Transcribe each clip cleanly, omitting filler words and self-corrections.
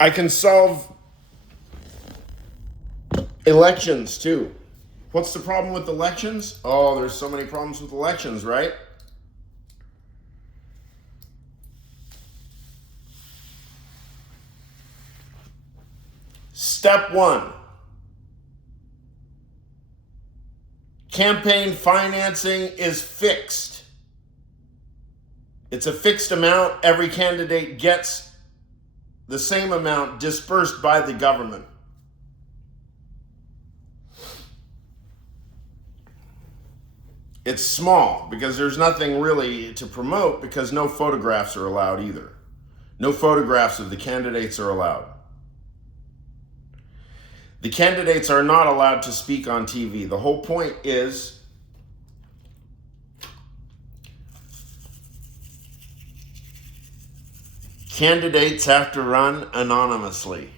I can solve elections too. What's the problem with elections? Oh, there's so many problems with elections, right? Step 1. Campaign financing is fixed. It's a fixed amount. Every candidate gets the same amount dispersed by the government. It's small because there's nothing really to promote because no photographs are allowed either. No photographs of the candidates are allowed. The candidates are not allowed to speak on TV. The whole point is candidates have to run anonymously.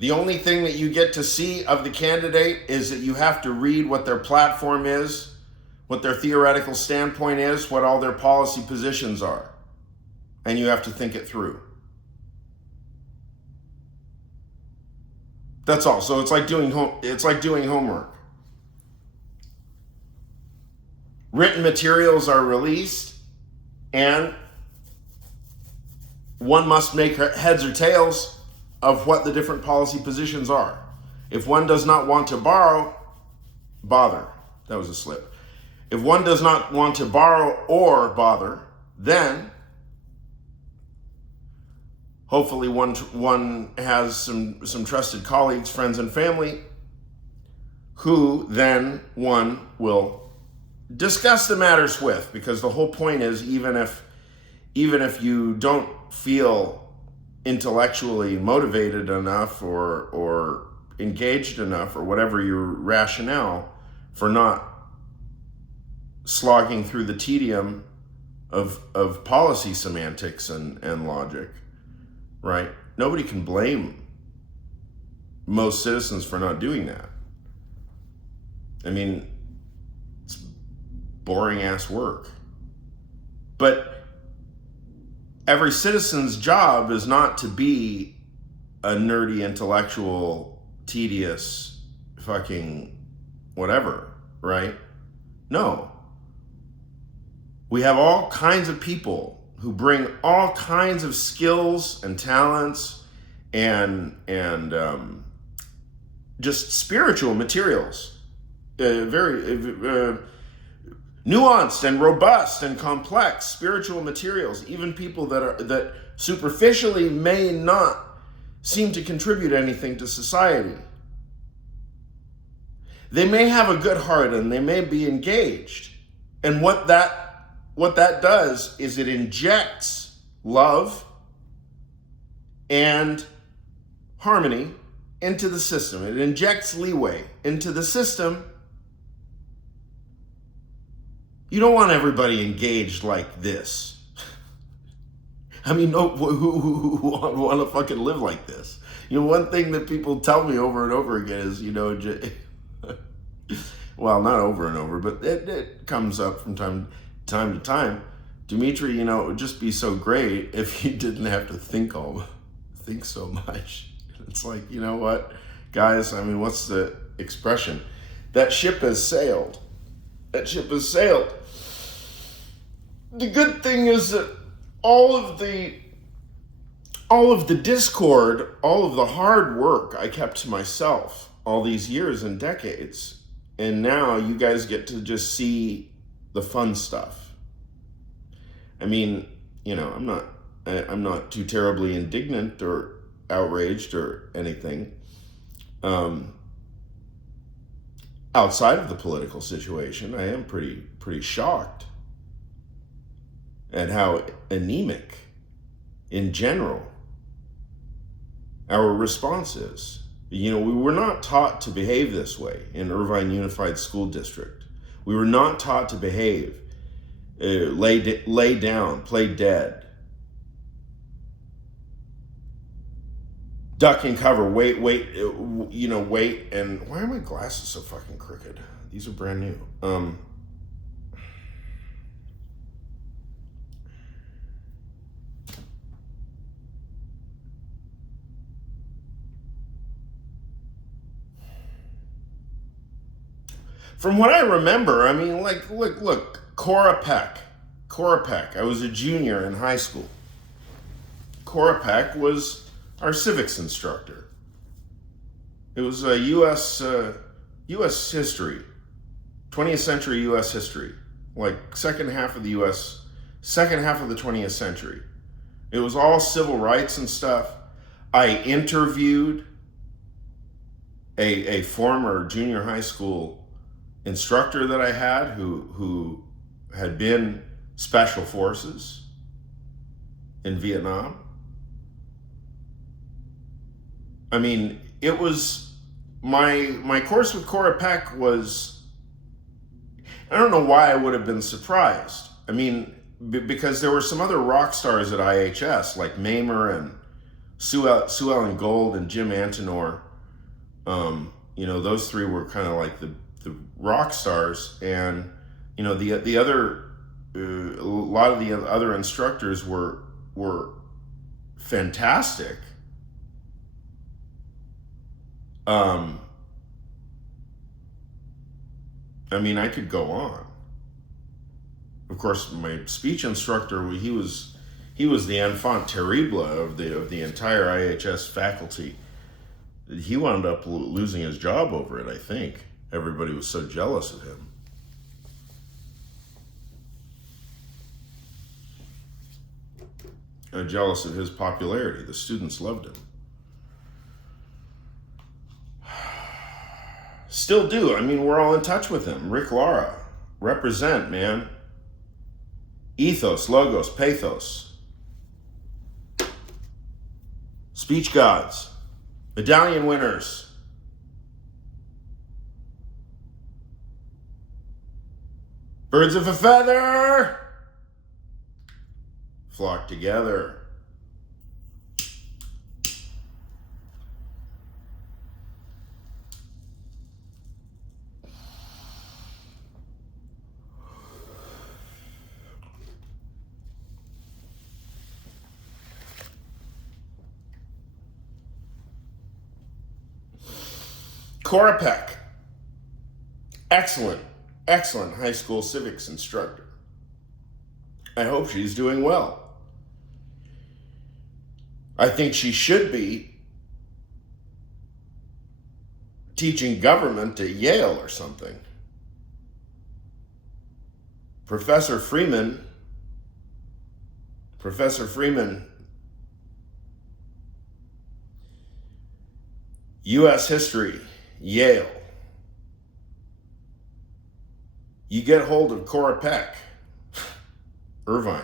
The only thing that you get to see of the candidate is that you have to read what their platform is, what their theoretical standpoint is, what all their policy positions are. And you have to think it through. That's all. So it's like doing homework. Written materials are released, and one must make heads or tails of what the different policy positions are. If one does not want to bother. That was a slip. If one does not want to borrow or bother, then hopefully one has some trusted colleagues, friends, and family who then one will discuss the matters with, because the whole point is even if you don't feel intellectually motivated enough or engaged enough or whatever your rationale for not slogging through the tedium of policy semantics and logic, right? Nobody can blame most citizens for not doing that. I mean, it's boring ass work. But every citizen's job is not to be a nerdy, intellectual, tedious, fucking whatever, right? No. We have all kinds of people who bring all kinds of skills and talents and just spiritual materials, very nuanced and robust and complex spiritual materials, even people that superficially may not seem to contribute anything to society. They may have a good heart and they may be engaged. And what that does is it injects love and harmony into the system. It injects leeway into the system. You don't want everybody engaged like this. I mean, who want to fucking live like this? You know, one thing that people tell me over and over again is, well, not over and over, but it comes up from time to time. Dimitri, it would just be so great if you didn't have to think so much. It's like, you know what, guys? I mean, what's the expression? That ship has sailed. That ship has sailed. The good thing is that all of the discord, all of the hard work I kept to myself all these years and decades, and now you guys get to just see the fun stuff. I mean, I'm not too terribly indignant or outraged or anything. Outside of the political situation, I am pretty shocked at how anemic, in general, our response is. We were not taught to behave this way in Irvine Unified School District. We were not taught to behave, lay down, play dead, duck and cover, wait, and why are my glasses so fucking crooked? These are brand new. From what I remember, I mean, like, look, Cora Peck. I was a junior in high school. Cora Peck was our civics instructor. It was a U.S. history, 20th century U.S. history, like second half of the 20th century. It was all civil rights and stuff. I interviewed a former junior high school instructor that I had who had been special forces in Vietnam. I mean, it was my course with Cora Peck was, I don't know why I would have been surprised. I mean, because there were some other rock stars at IHS like Mamer and Sue Ellen Gold and Jim Antonor. Those three were kind of like the rock stars, and the other a lot of the other instructors were fantastic. I mean, I could go on. Of course, my speech instructor, he was the enfant terrible of the entire IHS faculty. He wound up losing his job over it, I think. Everybody was so jealous of him. Jealous of his popularity. The students loved him. Still do. I mean, we're all in touch with him. Rick Lara. Represent, man. Ethos, logos, pathos. Speech gods. Medallion winners. Birds of a feather. Flock together. Cora Peck, excellent high school civics instructor. I hope she's doing well. I think she should be teaching government at Yale or something. Professor Freeman, U.S. history, Yale. You get hold of Cora Peck, Irvine.